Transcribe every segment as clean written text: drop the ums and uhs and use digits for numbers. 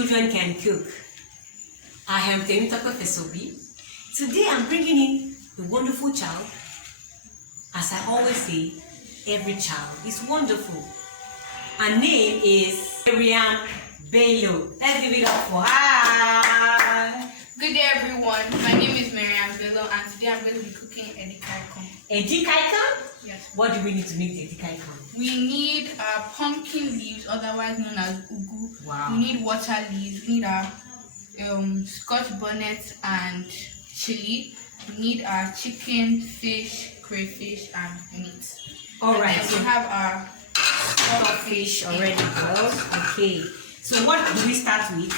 children can cook. I am Temitope. Today I'm bringing in a wonderful child. As I always say, every child is wonderful. Her name is Mariam Bello. Let's give it up for her. Good day, everyone. My name is Mariam Bello, and today I'm going to be cooking Edikai. Edikai? Yes. What do we need to make the Edikai? We need pumpkin leaves, otherwise known as ugu. Wow. We need water leaves. We need Scotch bonnet and chili. We need chicken, fish, crayfish, and meat. All right. So we have our stockfish already boiled. Okay. So what do we start with?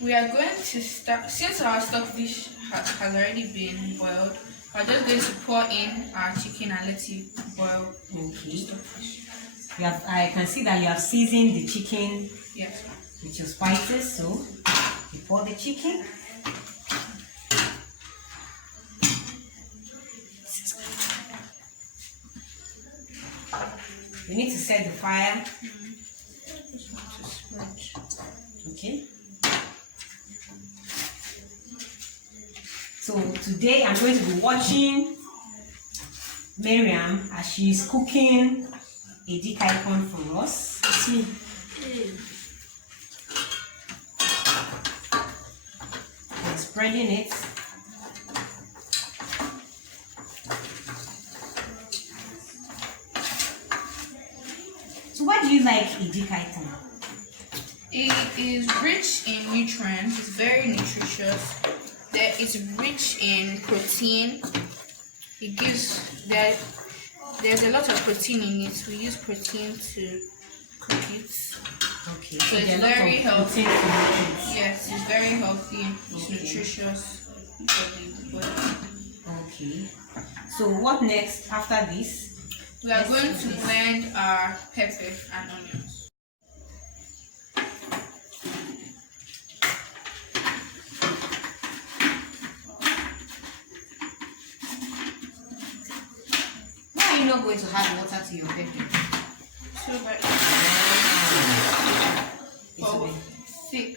We are going to start, since our stockfish has already been boiled, we're just going to pour in our chicken and let it boil. Okay. Stockfish. I can see that you have seasoned the chicken. Yes. With your spices. So you pour the chicken. You need to set the fire. Okay. So today I'm going to be watching Mariam as she's cooking Edikai for us. It's me. I'm spreading it. So why do you like Edikai? It is rich in nutrients. It's very nutritious. It's rich in protein. It gives there's a lot of protein in it. We use protein to cook it. Okay. So it's very healthy. Yes, it's very healthy. It's nutritious for the body. Okay. So what next after this? We are going to blend our pepper and onions. Why are you not going to add water to your pepper? So that for thick,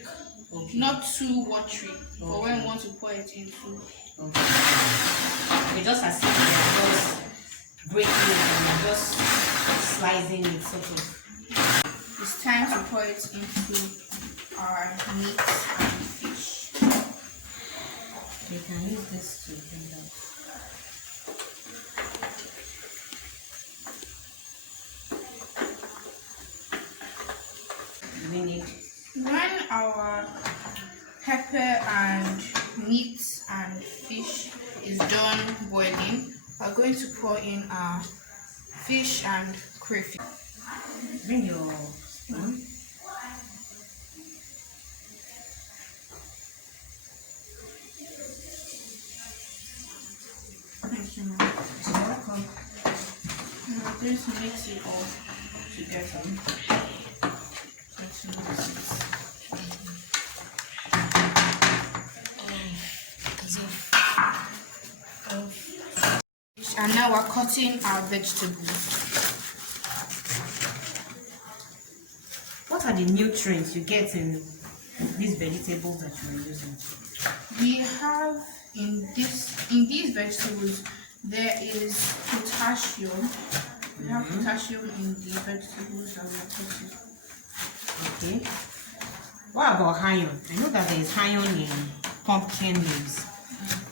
okay. not too watery, for when we want to pour it into. Okay. You just as if you're just breaking it and you're just slicing it, sort of. It's time to pour it into our meat and fish. You can use this to blend out. When our pepper and meat and fish is done boiling, we're going to pour in our fish and crayfish. Bring your spoon. Thank you, ma'am. You're welcome. We're going to mix it all together. And now we're cutting our vegetables. What are the nutrients you get in these vegetables that you are using? We have in these vegetables there is potassium. We have potassium in the vegetables that we are cooking. Okay. What about iron? I know that there is iron in pumpkin leaves.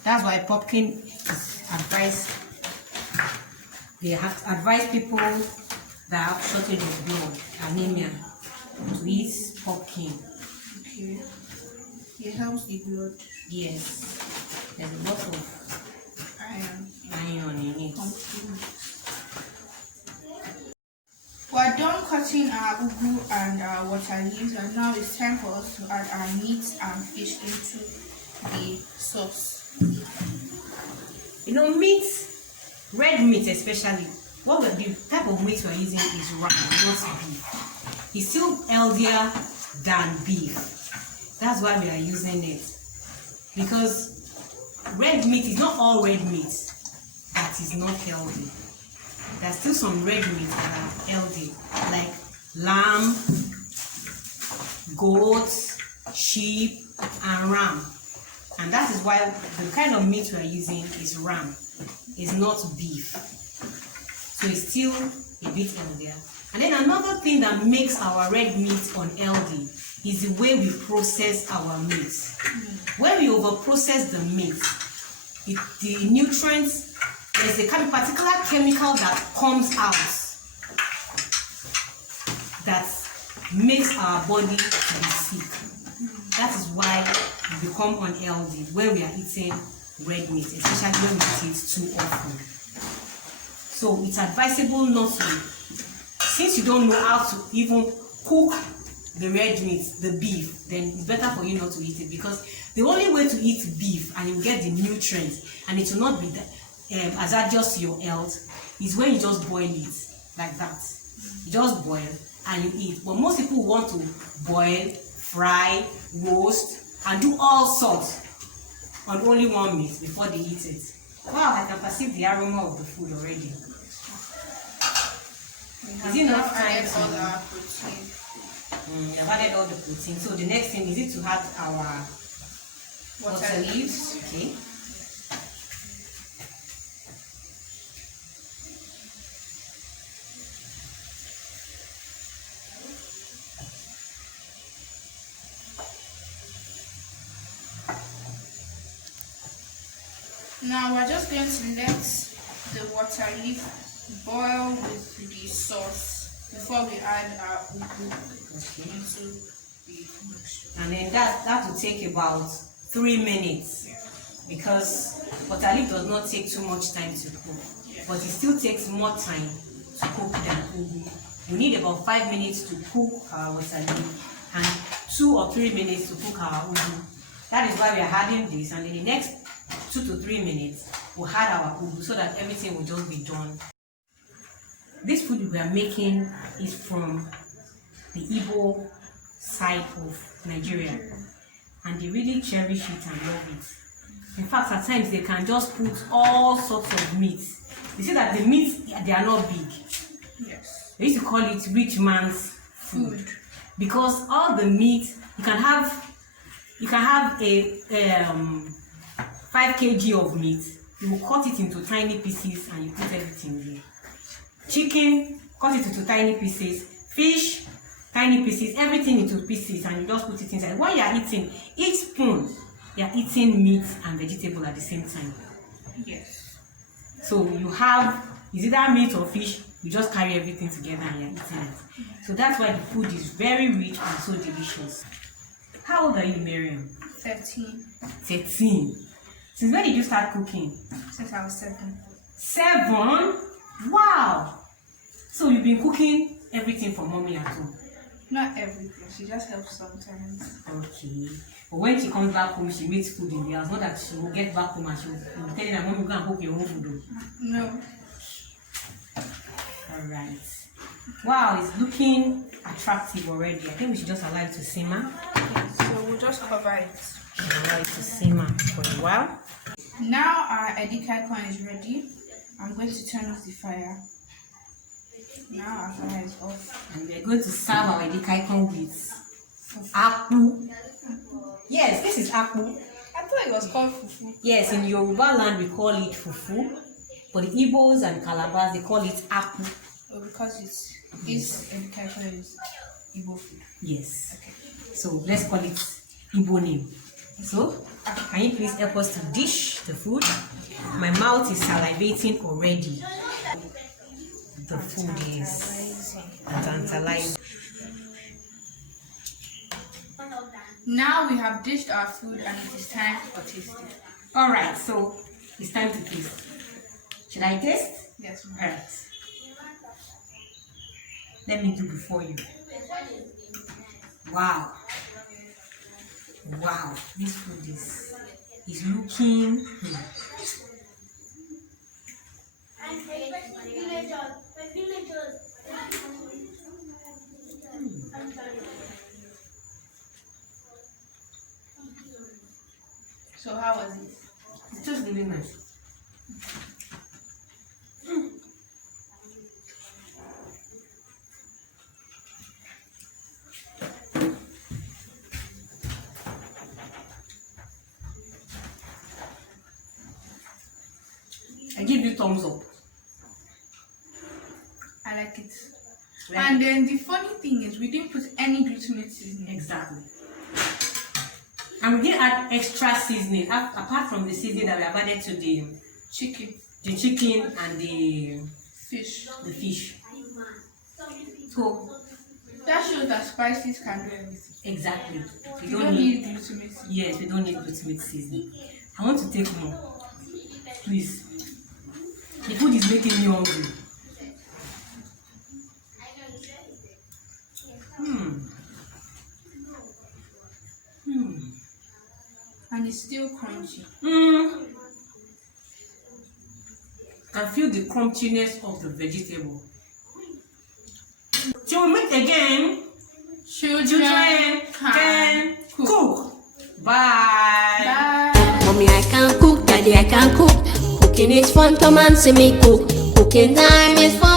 That's why pumpkin is advised. They have to advise people that have shortage of blood, anemia, to eat pumpkin. Okay. It helps the blood. Yes. There's a lot of iron in it. Pumpkin. We're done cutting our ugu and our water leaves, and now it's time for us to add our meat and fish into the sauce. You know, meat, red meat especially, the type of meat we're using is ram, not beef. It's still healthier than beef. That's why we are using it. Because red meat is not all red meat that is not healthy. There's still some red meat that are healthy, like lamb, goat, sheep, and ram. And that is why the kind of meat we are using is ram. It's not beef. So it's still a bit healthier. And then another thing that makes our red meat unhealthy is the way we process our meat. When we overprocess the meat, the nutrients, there's a kind of particular chemical that comes out that makes our body to be sick. That is why we become unhealthy when we are eating red meat, especially when we eat it too often. So it's advisable not to, since you don't know how to even cook the red meat, the beef, then it's better for you not to eat it, because the only way to eat beef and you get the nutrients and it will not be hazardous to your health is when you just boil it like that. You just boil and you eat. But most people want to boil, fry, roast, and do all sorts on only one meat before they eat it. Wow, I can perceive the aroma of the food already. Is it not time to all our protein? I've added all the protein. So the next thing is it to add our water leaves. Okay. Now we're just going to let the water leaf boil with the sauce before we add our ugu into the mixture. And then that will take about 3 minutes, because water leaf does not take too much time to cook, but it still takes more time to cook than ugu. We need about 5 minutes to cook our water leaf and 2 or 3 minutes to cook our ugu. That is why we are adding this, and in the next 2 to 3 minutes we'll add our ugu so that everything will just be done. This food we are making is from the Igbo side of Nigeria, and they really cherish it and love it. In fact, at times they can just put all sorts of meat. They say that the meat, they are not big. Yes. They used to call it rich man's food, because all the meat you can have a 5 kg of meat. You will cut it into tiny pieces and you put everything there. Chicken, cut it into tiny pieces. Fish, tiny pieces. Everything into pieces, and you just put it inside. While you are eating, each spoon, you are eating meat and vegetable at the same time. Yes. So you have, is either meat or fish, you just carry everything together and you're eating it. So that's why the food is very rich and so delicious. How old are you, Mariam? 13. 13. Since when did you start cooking? Since I was 7. 7? Wow! So you've been cooking everything for mommy at home? Not everything. She just helps sometimes. Okay. But when she comes back home, she makes food in the house. Not that she will get back home and she will tell you that mommy, go and cook your own food. No. Alright. Wow, it's looking attractive already. I think we should just allow it to simmer. Yes, so we'll just cover it. Allow it to simmer for a while. Now our Edikai corn is ready. I'm going to turn off the fire. Now our fire is off. And we're going to serve our Edikai corn with akpu. Yes, this is akpu. I thought it was called fufu. Yes, in Yoruba land we call it fufu. But the Igbos and Calabars, they call it akpu. Oh, because this Edikai corn is Igbo food. Yes. Okay. So let's call it Igbo name. So, can you please help us to dish the food? My mouth is salivating already. The food is tantalizing. Now we have dished our food and it is time for tasting. Alright, so it's time to taste. Should I taste? Yes, ma'am. Alright. Let me do before you. Wow. Wow, this food is looking So how was it? It's just really nice. give you thumbs up. I like it. Like And then the funny thing is, we didn't put any glutamate seasoning. exactly. And we didn't add extra seasoning apart from the seasoning that we have added to the Chicken, chicken and the fish. fish. So That shows that spices can do everything. exactly. We You don't need glutamate seasoning. yes, we don't need glutamate seasoning. I want to take more. Please. The food is making me hungry. And it's still crunchy. Can feel the crunchiness of the vegetable. Till we meet again, children can cook. Bye. Bye. Mommy, I can cook, daddy, I can cook. Cooking is fun, come and see me cook. Cooking time is fun.